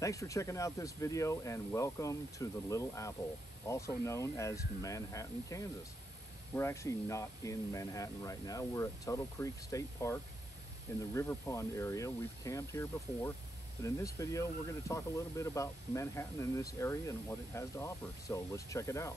Thanks for checking out this video and welcome to the Little Apple, also known as Manhattan, Kansas. We're actually not in Manhattan right now. We're at Tuttle Creek State Park in the River Pond area. We've camped here before, but in this video we're going to talk a little bit about Manhattan in this area and what it has to offer. So let's check it out.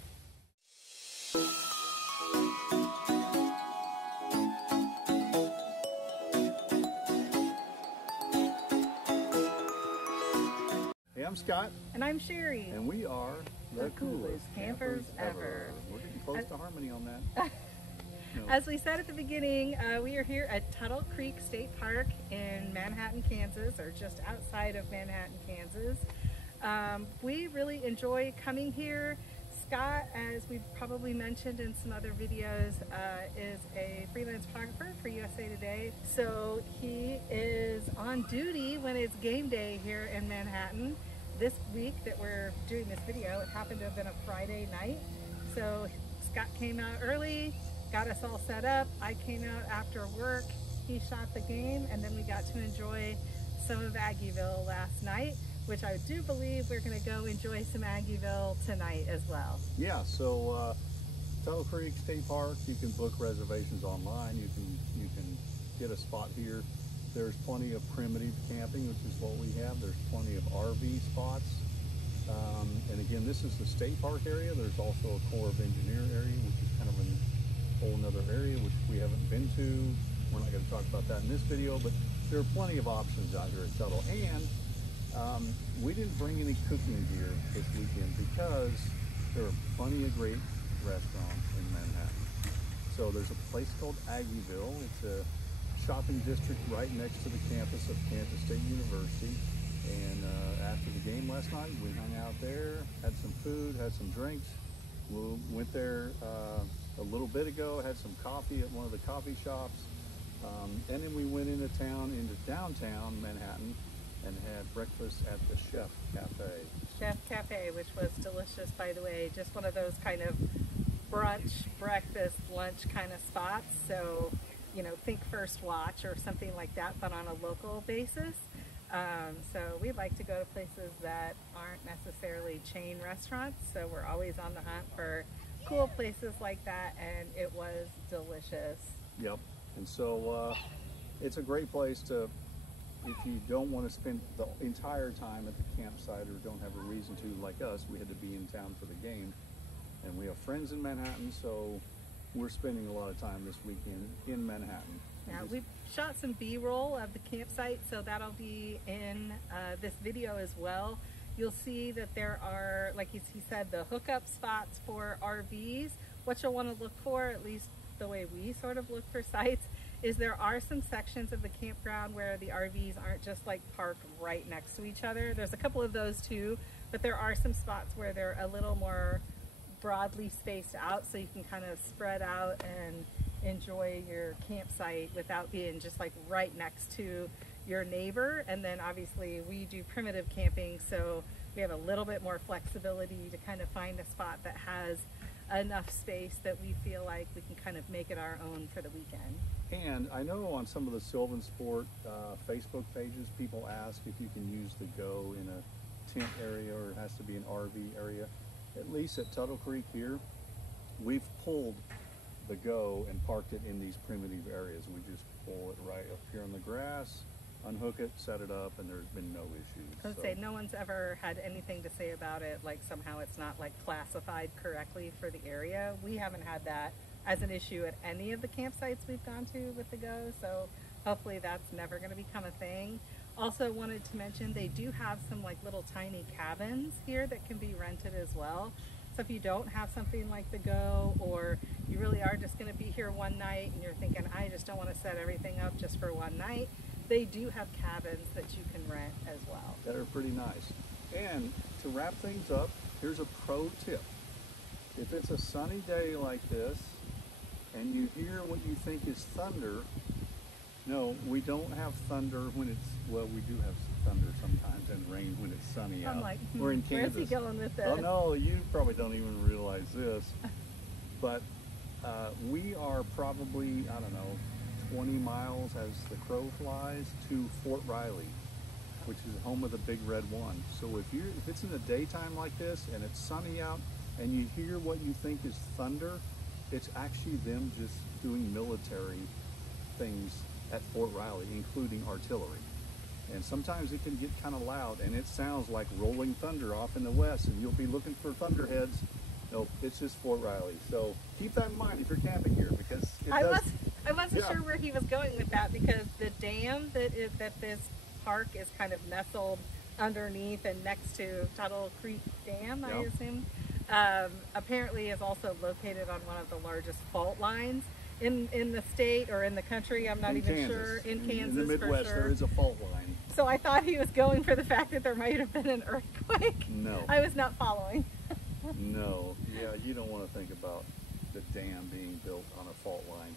Hey, I'm Scott. And I'm Sherry. And we are the coolest campers ever. We're getting close to harmony on that. No. As we said at the beginning, we are here at Tuttle Creek State Park in Manhattan, Kansas, or just outside of Manhattan, Kansas. We really enjoy coming here. Scott, as we've probably mentioned in some other videos, is a freelance photographer for USA Today. So he is on duty when it's game day here in Manhattan. This week that we're doing this video, it happened to have been a Friday night. So Scott came out early, got us all set up. I came out after work. He shot the game, and then we got to enjoy some of Aggieville last night, which I do believe we're going to go enjoy some Aggieville tonight as well. Yeah, so Tuttle Creek State Park, you can book reservations online. You can get a spot here. There's plenty of primitive camping, which is what we have. There's plenty of RV spots. And again, this is the state park area. There's also a Corps of Engineer area, which is kind of a whole nother area, which we haven't been to. We're not going to talk about that in this video, but there are plenty of options out here at Tuttle. And we didn't bring any cooking gear this weekend because there are plenty of great restaurants in Manhattan. So there's a place called Aggieville. It's a shopping district right next to the campus of Kansas State University. And after the game last night, we hung out there, had some food, had some drinks. We went there a little bit ago, had some coffee at one of the coffee shops. And then we went into downtown Manhattan and had breakfast at the Chef Cafe. Chef Cafe, which was delicious, by the way. Just one of those kind of brunch, breakfast, lunch kind of spots. So, you know, think First Watch or something like that, but on a local basis. So we like to go to places that aren't necessarily chain restaurants. So we're always on the hunt for cool places like that, and it was delicious. Yep. And so it's a great place to, if you don't want to spend the entire time at the campsite or don't have a reason to, like us, we had to be in town for the game. And we have friends in Manhattan, so we're spending a lot of time this weekend in Manhattan. Yeah, we've shot some B-roll of the campsite, so that'll be in this video as well. You'll see that there are, like he said, the hookup spots for RVs. What you'll want to look for, at least the way we sort of look for sites, is there are some sections of the campground where the RVs aren't just like parked right next to each other. There's a couple of those too, but there are some spots where they're a little more broadly spaced out, so you can kind of spread out and enjoy your campsite without being just like right next to your neighbor. And then obviously we do primitive camping, so we have a little bit more flexibility to kind of find a spot that has enough space that we feel like we can kind of make it our own for the weekend. And I know on some of the Sylvan Sport Facebook pages, people ask if you can use the Go in a tent area or it has to be an RV area. At least at Tuttle Creek here, we've pulled the Go and parked it in these primitive areas. We just pull it right up here on the grass, unhook it, set it up, and there's been no issues. I would say no one's ever had anything to say about it, like somehow it's not like classified correctly for the area. We haven't had that as an issue at any of the campsites we've gone to with the Go, so hopefully that's never going to become a thing. Also wanted to mention they do have some like little tiny cabins here that can be rented as well. So if you don't have something like the Go, or you really are just going to be here one night and you're thinking, I just don't want to set everything up just for one night, they do have cabins that you can rent as well. That are pretty nice. And to wrap things up, here's a pro tip. If it's a sunny day like this and you hear what you think is thunder, no, we don't have thunder when it's, well, we do have thunder sometimes and rain when it's sunny out. I'm like, we're in Kansas. Where's he going with this? Oh no, you probably don't even realize this. But we are probably, I don't know, 20 miles as the crow flies to Fort Riley. which is home of the Big Red One. So if it's in the daytime like this and it's sunny out and you hear what you think is thunder, it's actually them just doing military things at Fort Riley, including artillery. And sometimes it can get kind of loud and it sounds like rolling thunder off in the west, and you'll be looking for thunderheads. Nope, it's just Fort Riley. So keep that in mind if you're camping here, because I wasn't sure where he was going with that, because the dam that this park is kind of nestled underneath and next to Tuttle Creek Dam, I assume, apparently is also located on one of the largest fault lines in the state or in the country. I'm not even sure. In Kansas, in the Midwest, for sure. there is a fault line. So I thought he was going for the fact that there might have been an earthquake. No. I was not following. No. Yeah, you don't want to think about the dam being built on a fault line.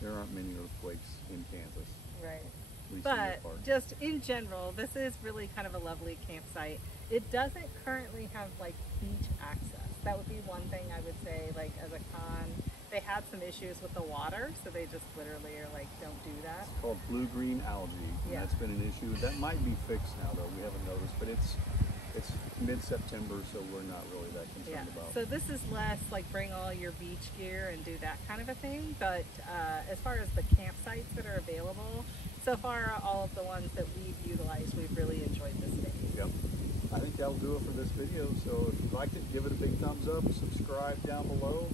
There aren't many earthquakes in Kansas. Right. At least in But this part. just in general, this is really kind of a lovely campsite. It doesn't currently have like beach access. That would be one thing I would say, like as a con. They had some issues with the water, so they just literally are like, don't do that. It's called blue-green algae, and that's been an issue. That might be fixed now, though. We haven't noticed, but it's mid-September, so we're not really that concerned about. So this is less like bring all your beach gear and do that kind of a thing. But as far as the campsites that are available, so far all of the ones that we've utilized, we've really enjoyed this space. Yep. I think that'll do it for this video. So if you liked it, give it a big thumbs up, subscribe down below,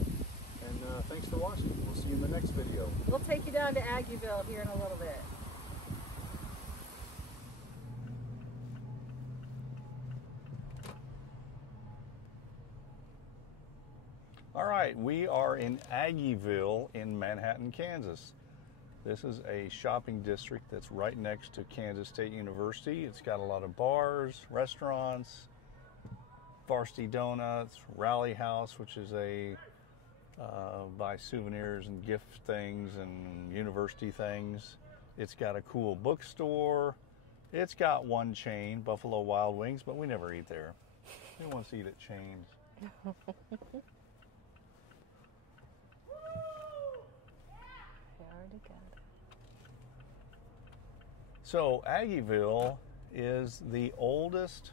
and thanks for watching. We'll see you in the next video. We'll take you down to Aggieville here in a little bit. All right, we are in Aggieville in Manhattan, Kansas. This is a shopping district that's right next to Kansas State University. It's got a lot of bars, restaurants, Varsity Donuts, Rally House, which is a buy souvenirs and gift things and university things. It's got a cool bookstore. It's got one chain, Buffalo Wild Wings, but we never eat there. Who wants to eat at chains? So Aggieville is the oldest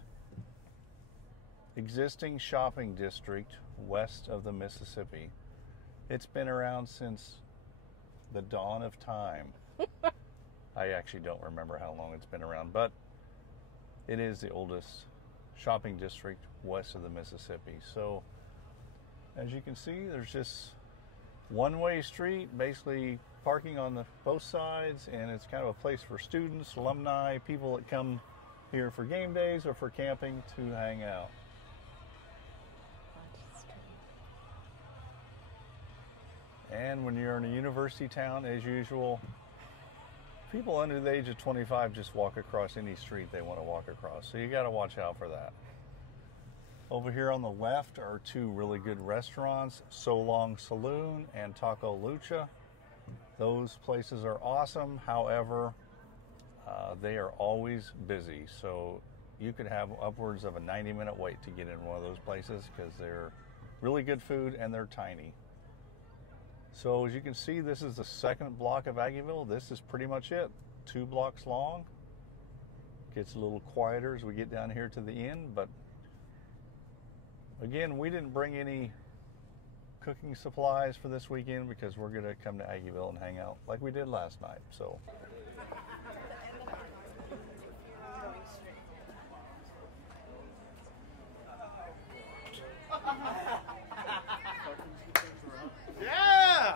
existing shopping district west of the Mississippi. It's been around since the dawn of time. I actually don't remember how long it's been around, but it is the oldest shopping district west of the Mississippi. So as you can see, there's just one-way street, basically parking on both sides, and it's kind of a place for students, alumni, people that come here for game days or for camping to hang out. And when you're in a university town, as usual, people under the age of 25 just walk across any street they want to walk across, so you got to watch out for that. Over here on the left are two really good restaurants, So Long Saloon and Taco Lucha. Those places are awesome. However, they are always busy, so you could have upwards of a 90-minute wait to get in one of those places because they're really good food and they're tiny. So as you can see, this is the second block of Aggieville. This is pretty much it. 2 blocks long. Gets a little quieter as we get down here to the end, but again, we didn't bring any cooking supplies for this weekend because we're going to come to Aggieville and hang out like we did last night. So yeah.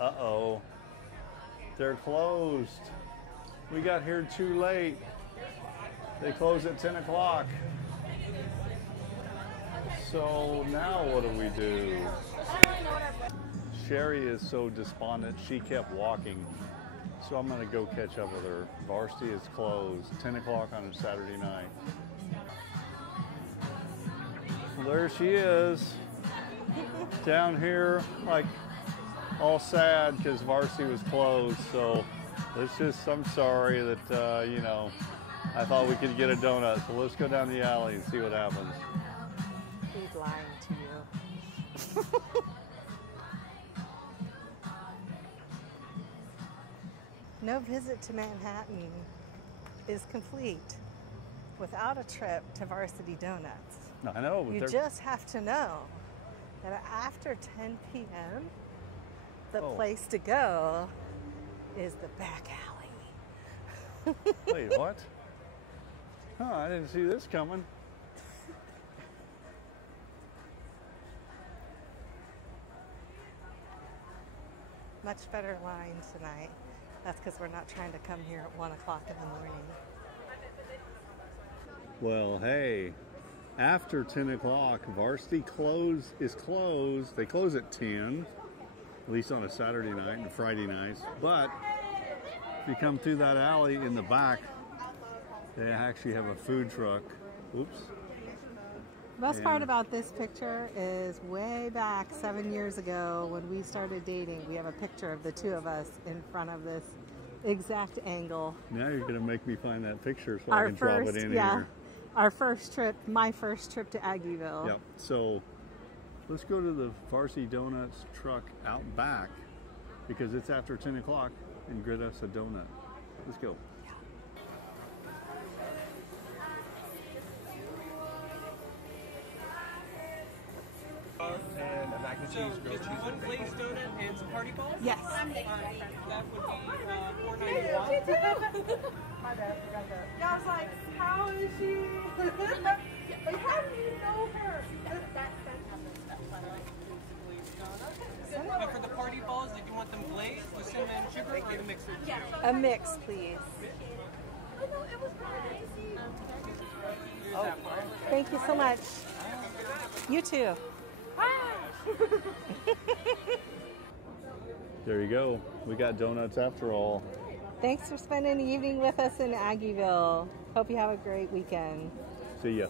uh-oh, they're closed. We got here too late. They close at 10 o'clock. So now what do we do? Sherry is so despondent, she kept walking. So I'm gonna go catch up with her. Varsity is closed, 10 o'clock on a Saturday night. Well, there she is, down here, like all sad because Varsity was closed. So let's just, I'm sorry that, you know, I thought we could get a donut. So let's go down the alley and see what happens. He's lying to you. No visit to Manhattan is complete without a trip to Varsity Donuts. I know, but You just have to know that after 10 p.m., the place to go is the back alley. Wait, what? Huh, I didn't see this coming. Much better line tonight. That's because we're not trying to come here at 1 o'clock in the morning. Well, hey, after 10 o'clock, Varsity is closed. They close at 10, at least on a Saturday night and Friday nights. But if you come through that alley in the back, they actually have a food truck. Oops. Best part about this picture is way back 7 years ago when we started dating, we have a picture of the two of us in front of this exact angle. Now you're going to make me find that picture so I can drop it in here. Our first trip, my first trip to Aggieville. Yep. So let's go to the Varsity Donuts truck out back because it's after 10 o'clock and get us a donut. Let's go. And a mac and cheese, grilled cheese. One glazed donut and some party balls? Yes. That would be $4.91. My bad, forgot that. Yeah, I was like, how is she? Like, how do you know her? But for the party balls, did you want them glazed with cinnamon and sugar or the mixer? A mix, please. Oh, Thank you so much. You too. There you go. We got donuts after all. Thanks for spending the evening with us in Aggieville. Hope you have a great weekend. See ya.